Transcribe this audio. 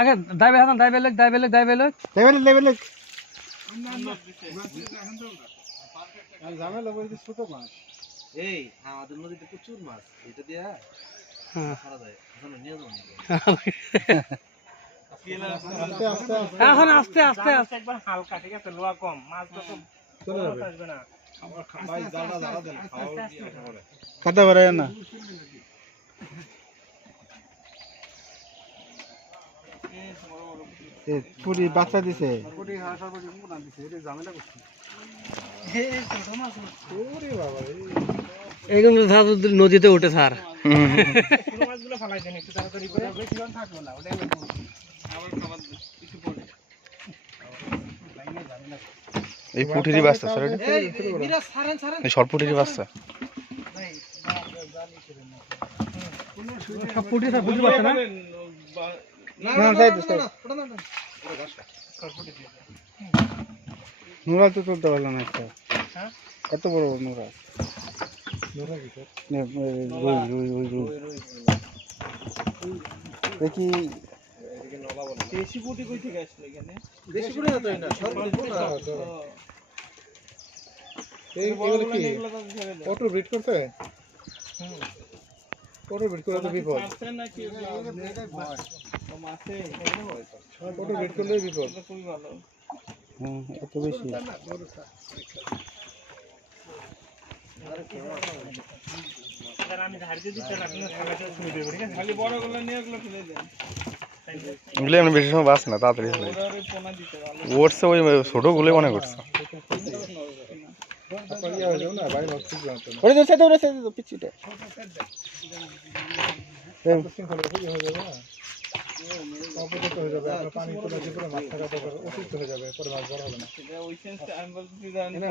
আগে দাইবে হাসান দাইবে লোক ঝামেলা বলতে ছোট মাছ এই আমাদের নদীতে প্রচুর মাছ এটা দিয়া ছাড়া যায় এখন নিয়ে যাবো এখন আস্তে আস্তে একবার হালকা ঠিক আছে লোয়া কম মাছ তো চলে যাবে আসবে না আমার ভাই দাদা দাদা দেন খাওয়া দিয়ে আসা বলে কাটা বেড়ায় না পুরি বাচ্চা দিছে পুরি হাসার পর মুনা দিছে এটা ঝামেলা করছে ছোট মাছ ওরে বাবা এইগুলো নদীতে উঠে স্যার ছোট মাছগুলো ফালাই দেন একটু তাড়াতাড়ি করে বেশিক্ষণ থাকবো না ওটাই বলবো আবার খাবার কিছু পড়ে এই পুটিরই বাচ্চা স্যার এই মিরা ছাড়েন এই শর্ট পুটিরই বাচ্চা সব পুটি স্যার বুঝতে পারছে না না যাই তো নুরা তো তুলতে পারলো না একটা হ্যাঁ এত বড় নুরা দেখি দেশি পুটি কই থেকে আসলো এখানে বেশি করে না তো এটা সর্বনিম্ন না এগুলো কি অটো ব্রিড করতে অটো ব্রিড করে তো বিপদ পারছেন নাকি মাছে অটো ব্রিড করলে বিপদ খুবই ভালো এত বেশি আমি ধারিতে দিতে রাখি না খালাটা ছুঁই দেব ঠিক আছে খালি বড়গুলো নিয়ে ওগুলো ফেলে দেন এগুলো এমনি বেশি সময় বাঁচে না তাড়াতাড়ি হলে ওরে পোনা দিতে ভালো উঠছে ওই ছোটগুলোই মনে করছে ওরে তো সেটা ওরে সেটা পিছিটা অপরিচিত হয়ে যাবে আপনার পানি তোলা যে করে মাছ থাকা দরকার অতিরিক্ত হয়ে যাবে পরে মাছ বড় হবে না ওই সেন্সে আমি বলছি জানি না